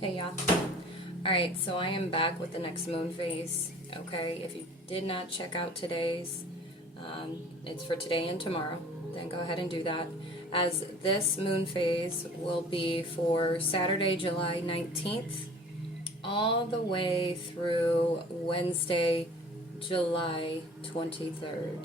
Hey y'all. Alright, so I am back with the next moon phase. Okay, if you did not check out today's, it's for today and tomorrow, then go ahead and do that. As this moon phase will be for Saturday, July 19th, all the way through Wednesday, July 23rd.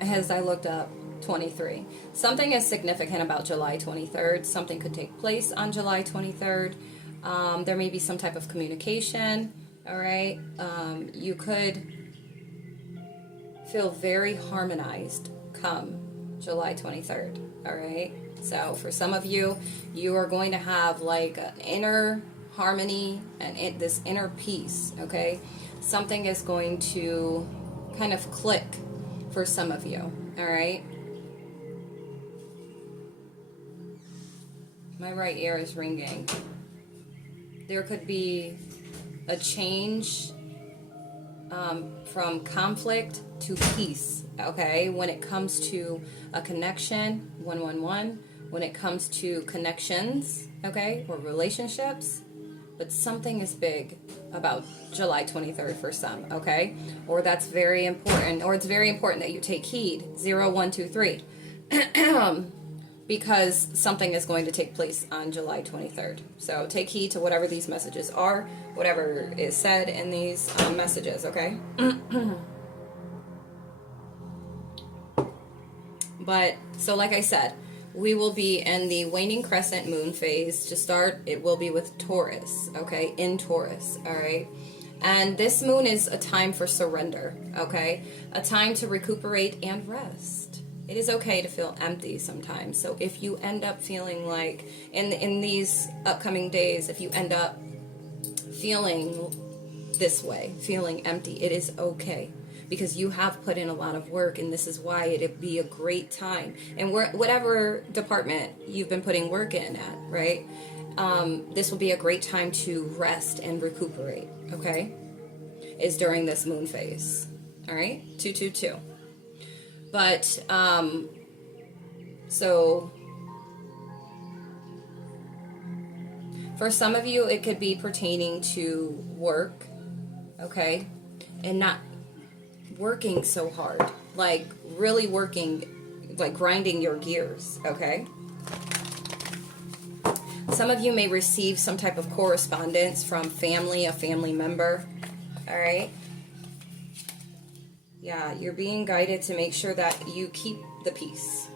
As I looked up, 23. Something is significant about July 23rd. Something could take place on July 23rd. There may be some type of communication, all right? You could feel very harmonized come July 23rd, all right? So for some of you, you are going to have like an inner harmony and this inner peace, okay? Something is going to kind of click for some of you, all right? My right ear is ringing. There could be a change from conflict to peace, okay? When it comes to a connection, 111, when it comes to connections, okay, or relationships, but something is big about July 23rd for some, okay? Or that's very important, or it's very important that you take heed, 0, 1, 2, 3. Because something is going to take place on July 23rd. So take heed to whatever these messages are, whatever is said in these messages, okay? But, so like I said, we will be in the waning crescent moon phase. To start, it will be with Taurus, okay? In Taurus, all right? And this moon is a time for surrender, okay? A time to recuperate and rest. It is okay to feel empty sometimes. So if you end up feeling like, in these upcoming days, if you end up feeling this way, feeling empty, it is okay. Because you have put in a lot of work, and this is why it'd be a great time. And whatever department you've been putting work in at, right? This will be a great time to rest and recuperate, okay? Is during this moon phase. All right? 222. But, so, for some of you, it could be pertaining to work, okay? And not working so hard, like really working, like grinding your gears, okay? Some of you may receive some type of correspondence from family, a family member, all right? Yeah, you're being guided to make sure that you keep the peace.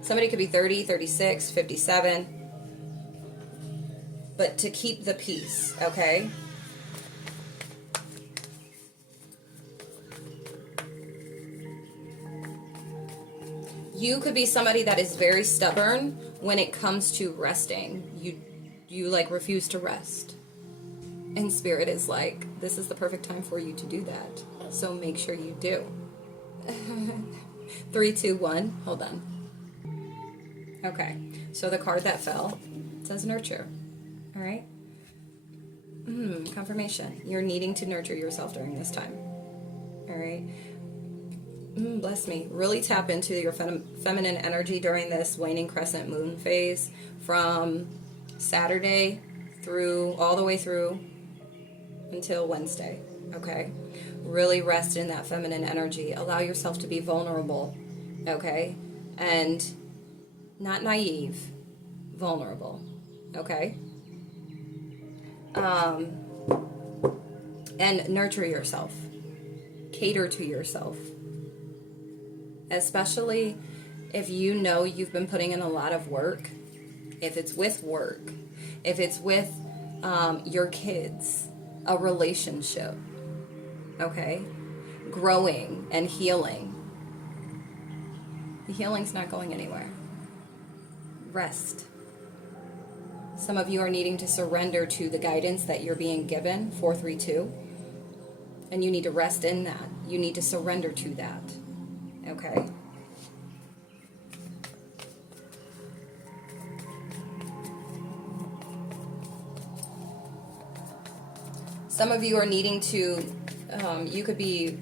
Somebody could be 30, 36, 57. But to keep the peace, okay? You could be somebody that is very stubborn when it comes to resting. You like refuse to rest. And Spirit is like, this is the perfect time for you to do that. So make sure you do. 3, 2, 1. Hold on. Okay. So the card that fell says nurture. All right. Confirmation. You're needing to nurture yourself during this time. All right. Bless me. Really tap into your feminine energy during this waning crescent moon phase from Saturday through all the way through until Wednesday. Okay. Really rest in that feminine energy. Allow yourself to be vulnerable, okay? And not naive, vulnerable, okay? And nurture yourself. Cater to yourself. Especially if you know you've been putting in a lot of work. If it's with work. If it's with your kids. A relationship. Okay? Growing and healing. The healing's not going anywhere. Rest. Some of you are needing to surrender to the guidance that you're being given, 432. And you need to rest in that. You need to surrender to that. Okay? Some of you are needing to, you could be,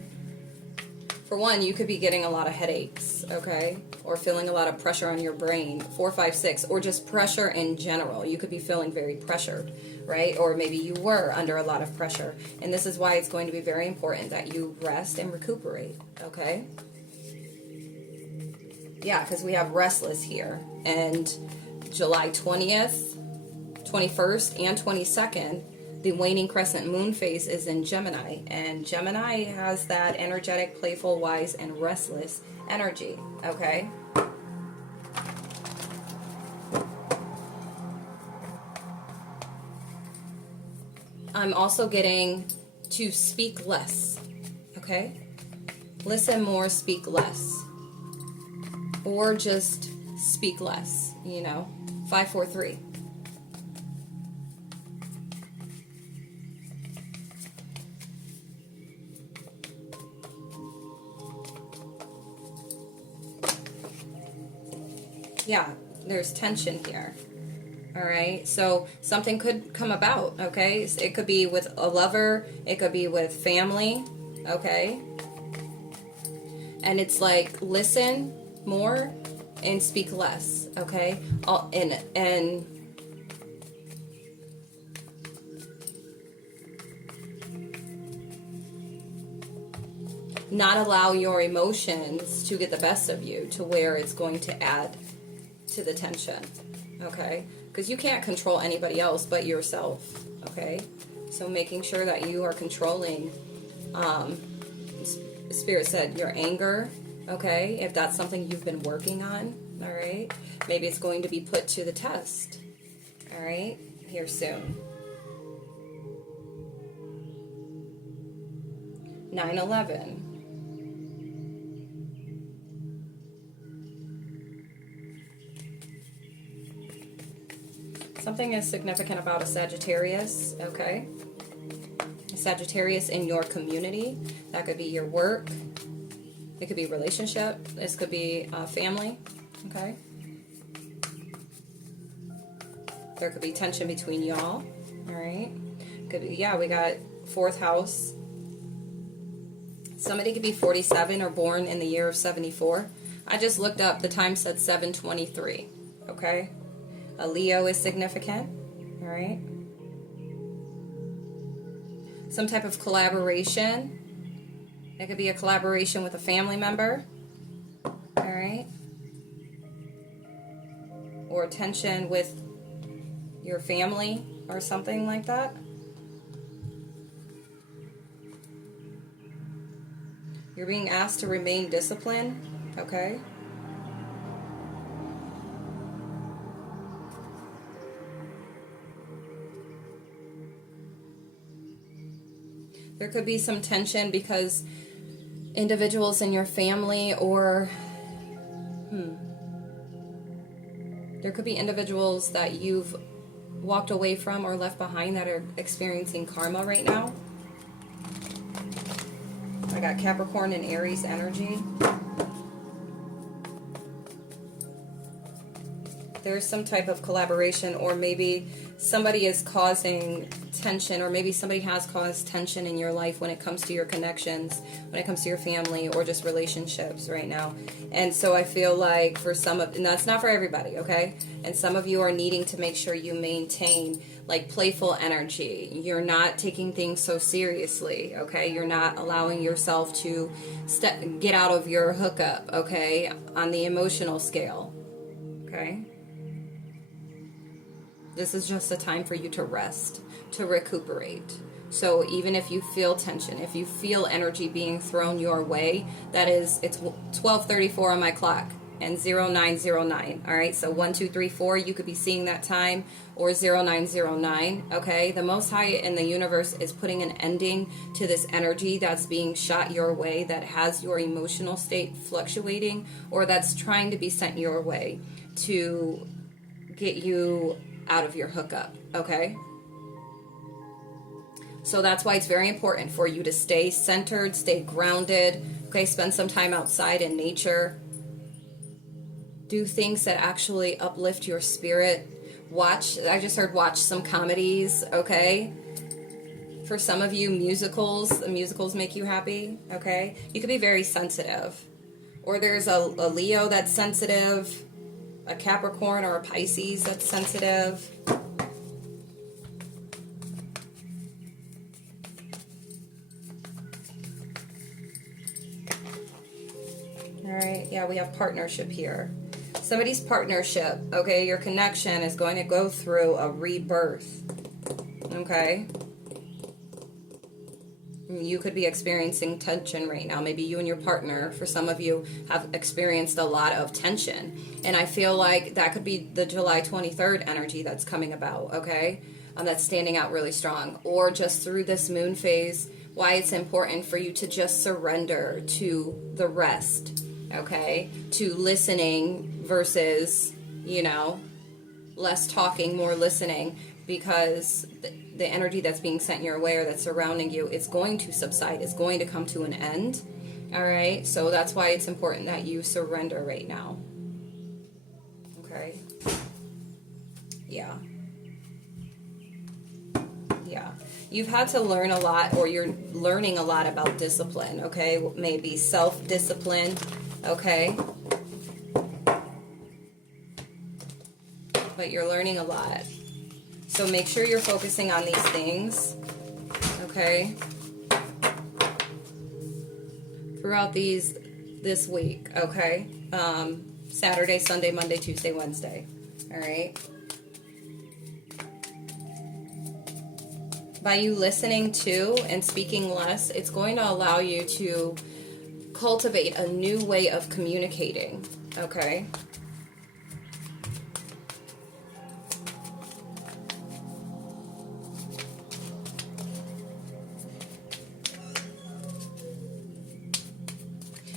for one, you could be getting a lot of headaches, okay? or feeling a lot of pressure on your brain. 4, 5, 6, or just pressure in general. You could be feeling very pressured, right? Or maybe you were under a lot of pressure. And this is why it's going to be very important that you rest and recuperate, okay? Yeah, because we have restless here. And July 20th, 21st, and 22nd, the waning crescent moon phase is in Gemini, and Gemini has that energetic, playful, wise, and restless energy, okay? I'm also getting to speak less, okay? Listen more, speak less. Or just speak less, 5, 4, 3. Yeah, there's tension here. All right, so something could come about, okay? It could be with a lover, it could be with family, okay? And it's like, listen more and speak less, okay? And not allow your emotions to get the best of you to where it's going to add to the tension, okay? Because you can't control anybody else but yourself, okay? So making sure that you are controlling, Spirit said, your anger, okay? If that's something you've been working on, all right? Maybe it's going to be put to the test, all right? Here soon. 9/11. Something is significant about a Sagittarius, okay? A Sagittarius in your community. That could be your work. It could be relationship. This could be family, okay? There could be tension between y'all, all right? Could be, yeah, we got 4th house. Somebody could be 47 or born in the year of 74. I just looked up, the time said 7:23, okay? A Leo is significant, all right? Some type of collaboration. It could be a collaboration with a family member, all right? Or tension with your family or something like that. You're being asked to remain disciplined, okay? There could be some tension because individuals in your family or there could be individuals that you've walked away from or left behind that are experiencing karma right now. I got Capricorn and Aries energy. There's some type of collaboration, or maybe somebody is causing tension, or maybe somebody has caused tension in your life when it comes to your connections, when it comes to your family, or just relationships right now. And so I feel like for some of, and that's not for everybody, okay? And some of you are needing to make sure you maintain like playful energy. You're not taking things so seriously, okay? You're not allowing yourself to get out of your hookup, okay? On the emotional scale, okay? This is just a time for you to rest, to recuperate. So even if you feel tension, if you feel energy being thrown your way, it's 12:34 on my clock and 0909. All right, so 1, 2, 3, 4, you could be seeing that time, or 0909. Okay, the Most High in the universe is putting an ending to this energy that's being shot your way, that has your emotional state fluctuating, or that's trying to be sent your way to get you out of your hookup, okay? So that's why it's very important for you to stay centered, stay grounded, okay? Spend some time outside in nature. Do things that actually uplift your spirit. I just heard watch some comedies, okay? For some of you, musicals make you happy, okay? You could be very sensitive. Or there's a Leo that's sensitive, a Capricorn or a Pisces that's sensitive. All right, yeah, we have partnership here. Somebody's partnership, okay, your connection is going to go through a rebirth, okay? You could be experiencing tension right now. Maybe you and your partner, for some of you, have experienced a lot of tension. And I feel like that could be the July 23rd energy that's coming about, okay? That's standing out really strong. Or just through this moon phase, why it's important for you to just surrender to the rest, okay? To listening versus, you know, less talking, more listening, because the energy that's being sent your way or that's surrounding you, it's going to subside. It's going to come to an end. All right? So that's why it's important that you surrender right now. Okay? Yeah. Yeah. You've had to learn a lot, or you're learning a lot about discipline, okay? Maybe self-discipline, okay? But you're learning a lot. So make sure you're focusing on these things, okay? Throughout this week, okay? Saturday, Sunday, Monday, Tuesday, Wednesday, all right? By you listening to and speaking less, it's going to allow you to cultivate a new way of communicating, okay?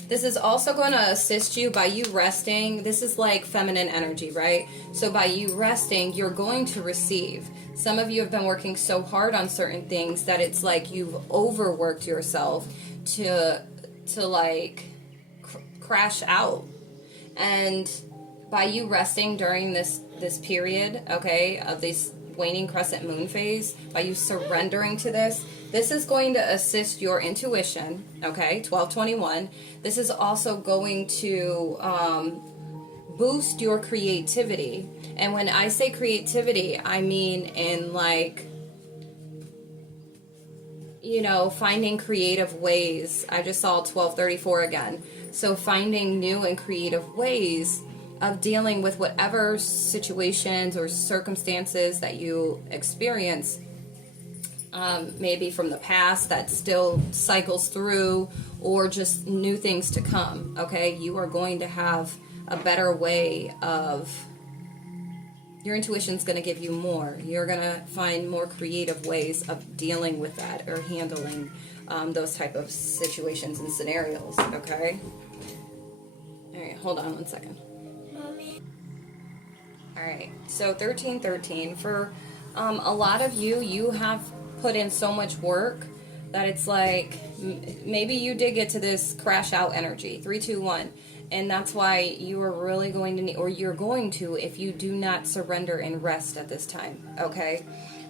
This is also going to assist you by you resting. This is like feminine energy, right? So by you resting, you're going to receive. Some of you have been working so hard on certain things that it's like you've overworked yourself to like crash out. And by you resting during this period, okay, of this waning crescent moon phase, by you surrendering to this is going to assist your intuition, okay, 1221. This is also going to boost your creativity. And when I say creativity, I mean in like, you know, finding creative ways. I just saw 1234 again. So finding new and creative ways of dealing with whatever situations or circumstances that you experience, maybe from the past that still cycles through, or just new things to come, okay? You are going to have a better way of, your intuition's going to give you more. You're going to find more creative ways of dealing with that or handling those type of situations and scenarios, okay? All right, hold on one second. All right, so 1313, for a lot of you, you have put in so much work that it's like maybe you did get to this crash out energy, 321, and that's why you are really going to need, or you're going to, if you do not surrender and rest at this time, okay?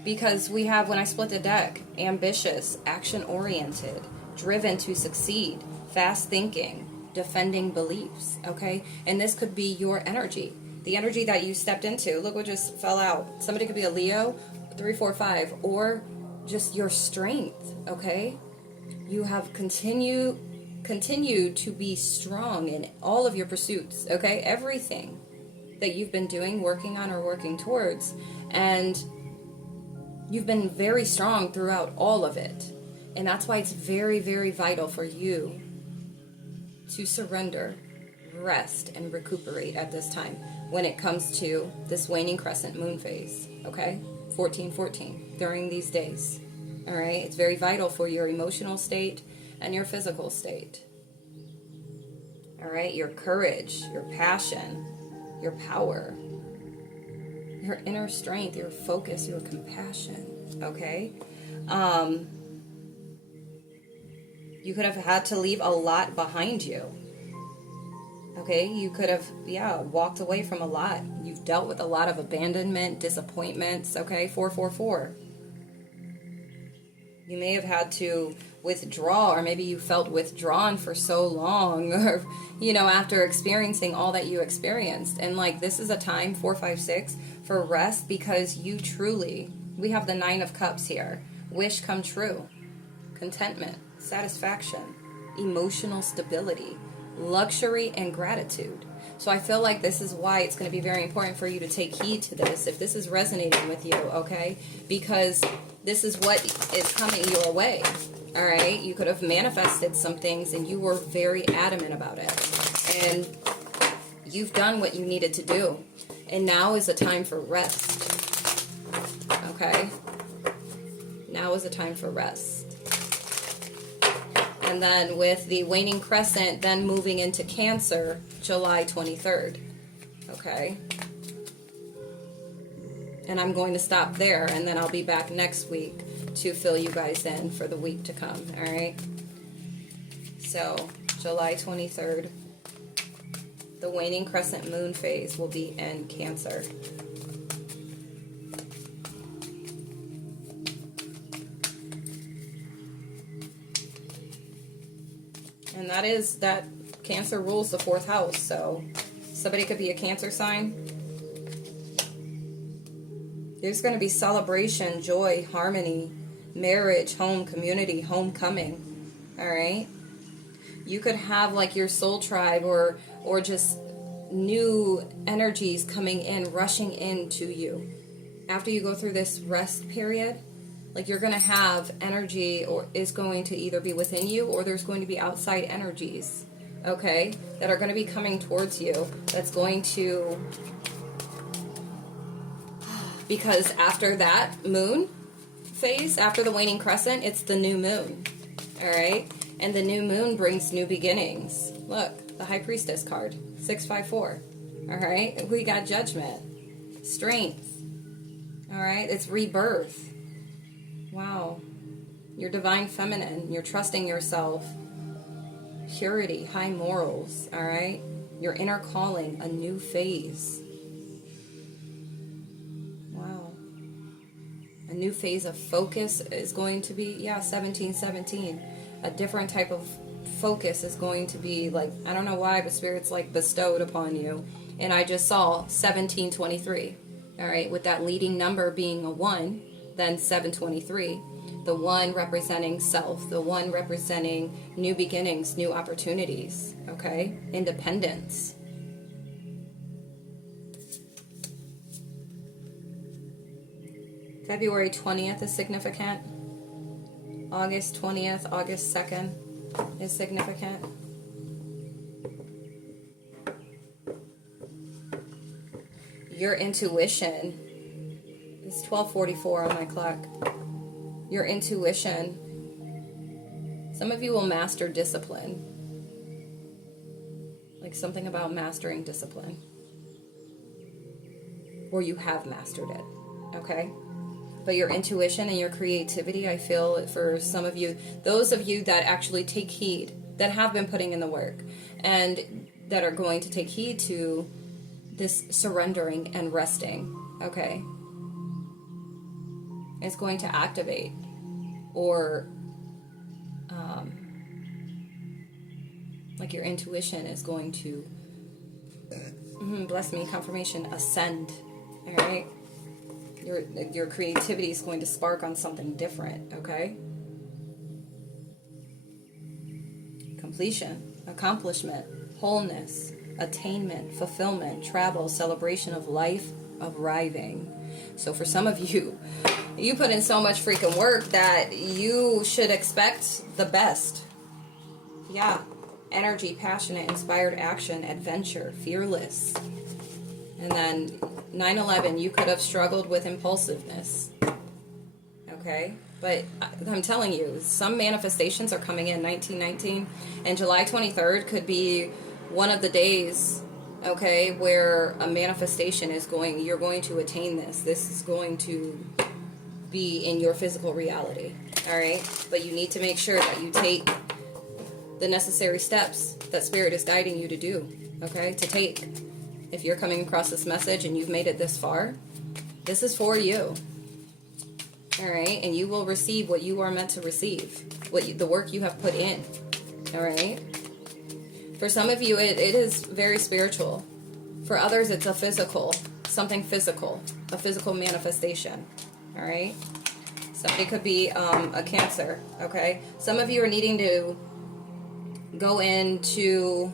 Because we have, when I split the deck, ambitious, action-oriented, driven to succeed, fast thinking, defending beliefs, okay? And this could be your energy, the energy that you stepped into. Look what just fell out. Somebody could be a Leo, 345, or just your strength, okay? You have continued to be strong in all of your pursuits, okay? Everything that you've been doing, working on, or working towards, and you've been very strong throughout all of it. And that's why it's very, very vital for you to surrender, rest, and recuperate at this time when it comes to this waning crescent moon phase, okay? 1414, during these days, all right? It's very vital for your emotional state and your physical state, all right? Your courage, your passion, your power, your inner strength, your focus, your compassion, okay? You could have had to leave a lot behind you, okay? You could have, walked away from a lot. You've dealt with a lot of abandonment, disappointments, okay? 444. You may have had to withdraw, or maybe you felt withdrawn for so long, or, you know, after experiencing all that you experienced. And like, this is a time, 4, 5, 6, for rest, because you truly, we have the 9 of Cups here. Wish come true. Contentment, satisfaction, emotional stability, luxury, and gratitude. So I feel like this is why it's going to be very important for you to take heed to this, if this is resonating with you, okay? Because this is what is coming your way, all right? You could have manifested some things and you were very adamant about it. And you've done what you needed to do. And now is a time for rest, okay? Now is a time for rest. And then with the waning crescent, then moving into Cancer, July 23rd. Okay? And I'm going to stop there, and then I'll be back next week to fill you guys in for the week to come. Alright? So, July 23rd, the waning crescent moon phase will be in Cancer. And that Cancer rules the 4th house, so somebody could be a Cancer sign. There's going to be celebration, joy, harmony, marriage, home, community, homecoming. All right? You could have like your soul tribe or just new energies coming in, rushing into you. After you go through this rest period, like, you're going to have energy, or is going to either be within you, or there's going to be outside energies, okay, that are going to be coming towards you. That's going to, because after that moon phase, after the waning crescent, it's the new moon, all right? And the new moon brings new beginnings. Look, the High Priestess card, 654, all right? We got judgment, strength, all right? It's rebirth. Wow. You're divine feminine. You're trusting yourself. Purity, high morals, all right? Your inner calling, a new phase. Wow. A new phase of focus is going to be, 1717. A different type of focus is going to be like, I don't know why, but Spirit's like bestowed upon you. And I just saw 1723, all right? With that leading number being a 1. Then 723, the 1 representing self, the 1 representing new beginnings, new opportunities, okay? Independence. February 20th is significant. August 20th, August 2nd is significant. Your intuition. It's 12:44 on my clock. Your intuition. Some of you will master discipline. Like something about mastering discipline. Or you have mastered it. Okay? But your intuition and your creativity, I feel for some of you, those of you that actually take heed, that have been putting in the work, and that are going to take heed to this surrendering and resting. Okay? Is going to activate, or like your intuition is going to, bless me, confirmation, ascend, all right? Your creativity is going to spark on something different, okay? Completion, accomplishment, wholeness, attainment, fulfillment, travel, celebration of life, arriving. So for some of you, you put in so much freaking work that you should expect the best. Yeah. Energy, passionate, inspired action, adventure, fearless. And then 9/11, you could have struggled with impulsiveness. Okay? But I'm telling you, some manifestations are coming in 1919. And July 23rd could be one of the days, okay, where a manifestation is going, you're going to attain this. This is going to be in your physical reality, all right? But you need to make sure that you take the necessary steps that Spirit is guiding you to do, okay, to take. If you're coming across this message and you've made it this far, this is for you, All right, and you will receive what you are meant to receive, the work you have put in. All right. For some of you, it is very spiritual. For others, it's a physical, something physical, a physical manifestation. All right. Somebody could be a Cancer. Okay. Some of you are needing to go into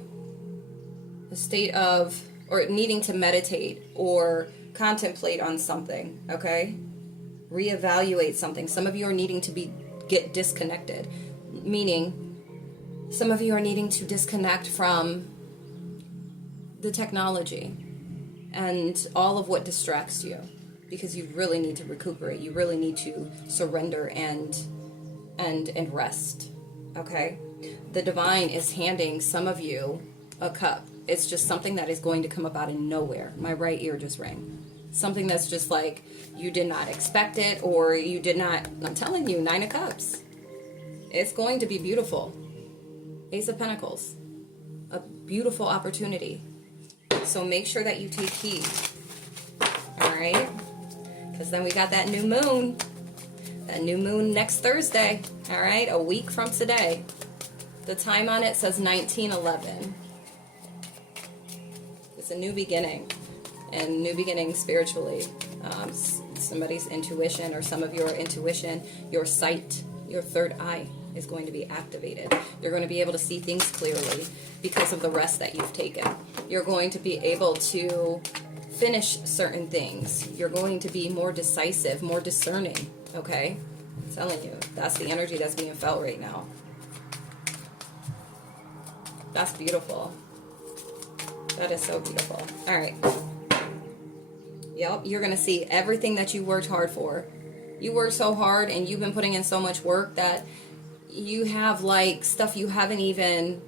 a state of, or needing to meditate or contemplate on something. Okay. Reevaluate something. Some of you are needing to get disconnected, meaning some of you are needing to disconnect from the technology and all of what distracts you, because you really need to recuperate. You really need to surrender and rest. Okay? The divine is handing some of you a cup. It's just something that is going to come up out of nowhere. My right ear just rang. Something that's just like you did not expect it, or you did not. I'm telling you, 9 of Cups. It's going to be beautiful. Ace of Pentacles. A beautiful opportunity. So make sure that you take heed. Alright? Because then we got that new moon. That new moon next Thursday. Alright? A week from today. The time on it says 1911. It's a new beginning. And new beginning spiritually. Somebody's intuition, or some of your intuition, your sight, your third eye is going to be activated. You're going to be able to see things clearly because of the rest that you've taken. You're going to be able to finish certain things. You're going to be more decisive, more discerning, okay? I'm telling you, that's the energy that's being felt right now. That's beautiful. That is so beautiful. All right. Yep, you're going to see everything that you worked hard for. You worked so hard and you've been putting in so much work that you have like stuff you haven't even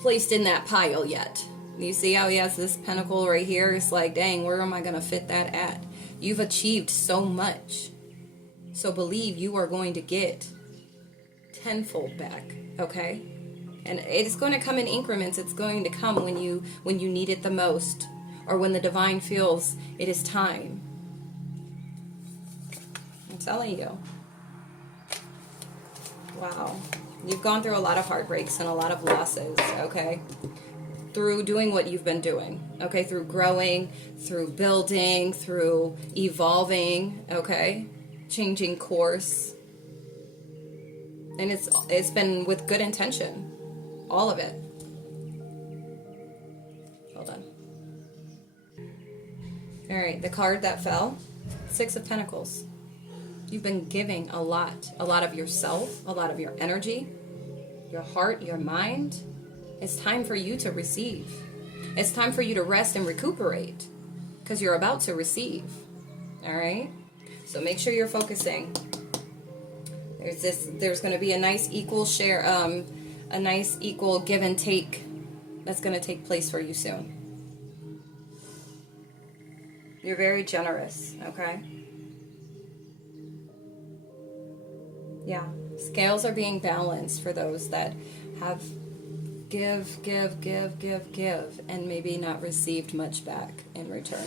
placed in that pile yet. You see how he has this pentacle right here? It's like, dang, where am I going to fit that at? You've achieved so much. So believe you are going to get tenfold back, okay? And it's going to come in increments. It's going to come when you need it the most, or when the divine feels it is time. I'm telling you. Wow. You've gone through a lot of heartbreaks and a lot of losses, okay? Through doing what you've been doing, okay? Through growing, through building, through evolving, okay? Changing course. And it's been with good intention. All of it. Hold on. All right, the card that fell, 6 of Pentacles. You've been giving a lot of yourself, a lot of your energy, your heart, your mind. It's time for you to receive. It's time for you to rest and recuperate, because you're about to receive. All right? So make sure you're focusing. There's going to be a nice equal share, a nice equal give and take that's going to take place for you soon. You're very generous, okay? Yeah. Scales are being balanced for those that have give, and maybe not received much back in return.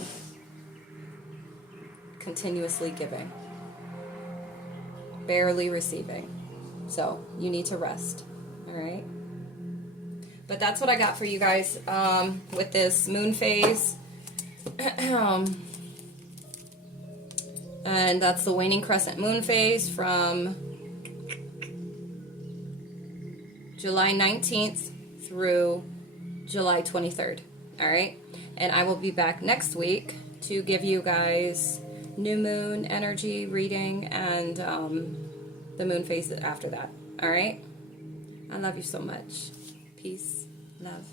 Continuously giving. Barely receiving. So, you need to rest. Alright? But that's what I got for you guys with this moon phase. And that's the waning crescent moon phase from July 19th through July 23rd. All right? And I will be back next week to give you guys new moon energy reading and the moon phase after that. All right? I love you so much. Peace. Love.